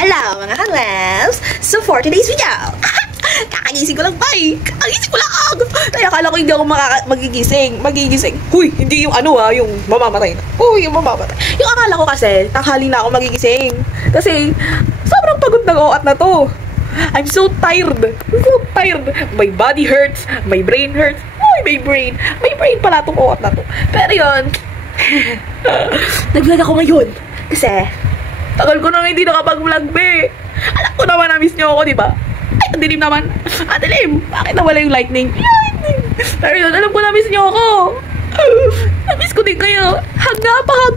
Hello mga ka-loves! So for today's video, kakagising ko lang ba eh? Kakagising ko lang! Kaya akala ko hindi ako magigising. Huy, hindi yung yung mamamatay na. Huy, yung mamamatay. Yung akala ko kasi, tanghali na ako magigising. Kasi, sobrang pagod ng oat na to. I'm so tired. My body hurts. My brain hurts. Uy, my brain. May brain pala tong oat na to. Pero yun, nag-vlog ako ngayon. Kasi, tagal ko nang hindi nakapag-vlog, be. Alam ko naman, na-miss nyo ako, diba? Ay, ang dilim naman. Ang dilim. Bakit nawala yung lightning? Pero yun, alam ko na-miss nyo ako. Na-miss ko din kayo. Hag nga pa, hag.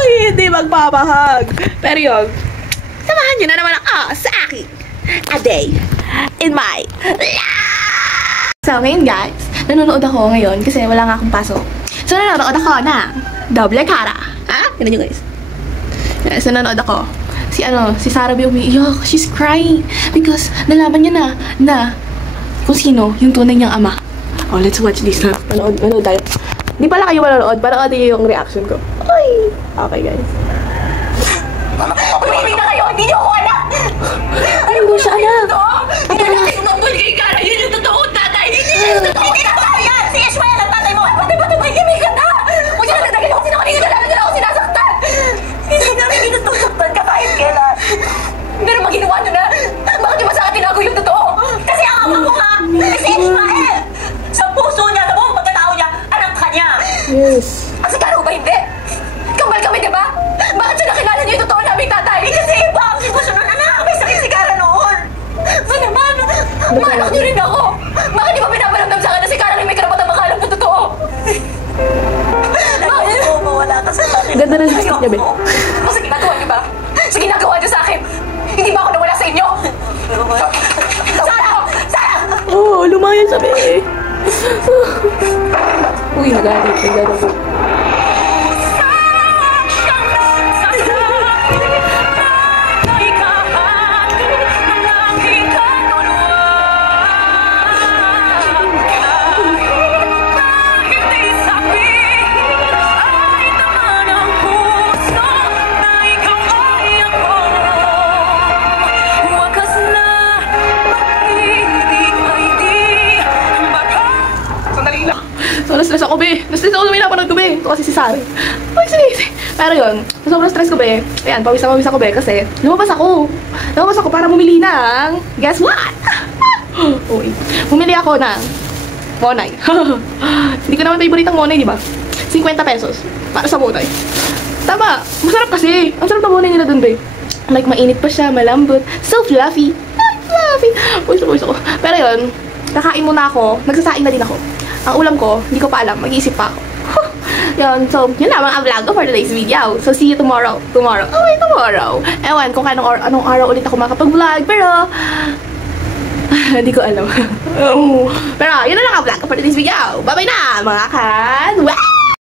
Ay, hindi magpapahag. Pero yun, samahan nyo na naman ako sa akin. A day in my life. So, ngayon guys, nanonood ako ngayon kasi wala nga akong pasok. So, nanonood ako na Doble Cara. Ha? Ganun nyo guys. So, nanonood ako. Si Sarah B umiiyak. She's crying. Because, nalaman niya na kung sino yung tunay niyang ama. Oh, let's watch this na. Manood tayo. Hindi pala kayo manonood. Para niyo yung reaction ko. Ay! Okay, guys. Umibig na kayo! Hindi niyo ako anak! Ay, hindi siya anak. Pinalaki ko ng kay Cara. Yun yung totoo, tatay! Hindi siya yung totoo! Hindi na kaya! Si Ishmael ang tatay mo! Pati ba tumahimik ka na? Huwag niyo na nagdagin ako sinakalingan na namin na ako sinasaktan! Hindi namin sinasaktan ka kahit kailan. Pero pag ginawa niyo na, bakit niyo ba sa akin tinago yung totoo? Kasi ang ama ko nga, si Ishmael! Sa puso niya, sa buong pagkatao niya, anak ka niya! Yes. At si Cara ba hindi? Kambal kami, diba? Bakit siya nakilala niyo yung totoo naming tatay? Kasi iba ang sitwasyon ng anak! May sakit si Cara noon! So naman, maanak niyo rin ako! Bakit di ba pinaparamdam sa akin na si Cara rin may karapatang makalam ng totoo? Bakit? Mawala ka sa akin. Ganda na sa niya, be. Sa ginagawa niyo ba? Sa ginagawa niyo sa akin? Hindi ba ako nawala sa inyo? Sarah! Sarah! Oh, lumayan sabi eh. Uy, nagalit. So, na-stress ako, be. Na-stress ako may napanood ko, be. Ito kasi si Sarah. Ay, sige. Pero yun, sobrang stress ko, be. Ayan, pawis ako, be. Kasi, lumabas ako para bumili ng... Guess what? Uy. Bumili ako ng... Monay. Hindi ko naman favorite ang Monay, di ba? 50 pesos. Para sa Monay. Tama. Masarap kasi. Ang sarap na Monay nila dun, be. Like, mainit pa siya, malambot. So fluffy. Ay, fluffy. Pawis ako. Pero yun, kakain muna ako. Nagsasaing na din ako. Ang ulam ko, hindi ko pa alam. Mag-iisip pa ako. Yun. So, yun na mga vlog ko for today's video. So, see you tomorrow. Tomorrow. Ewan kung anong araw ulit ako makapag-vlog. Pero, hindi ko alam. Pero, yun na lang ang vlog ko for today's video. Bye-bye na, mga kan. Wow!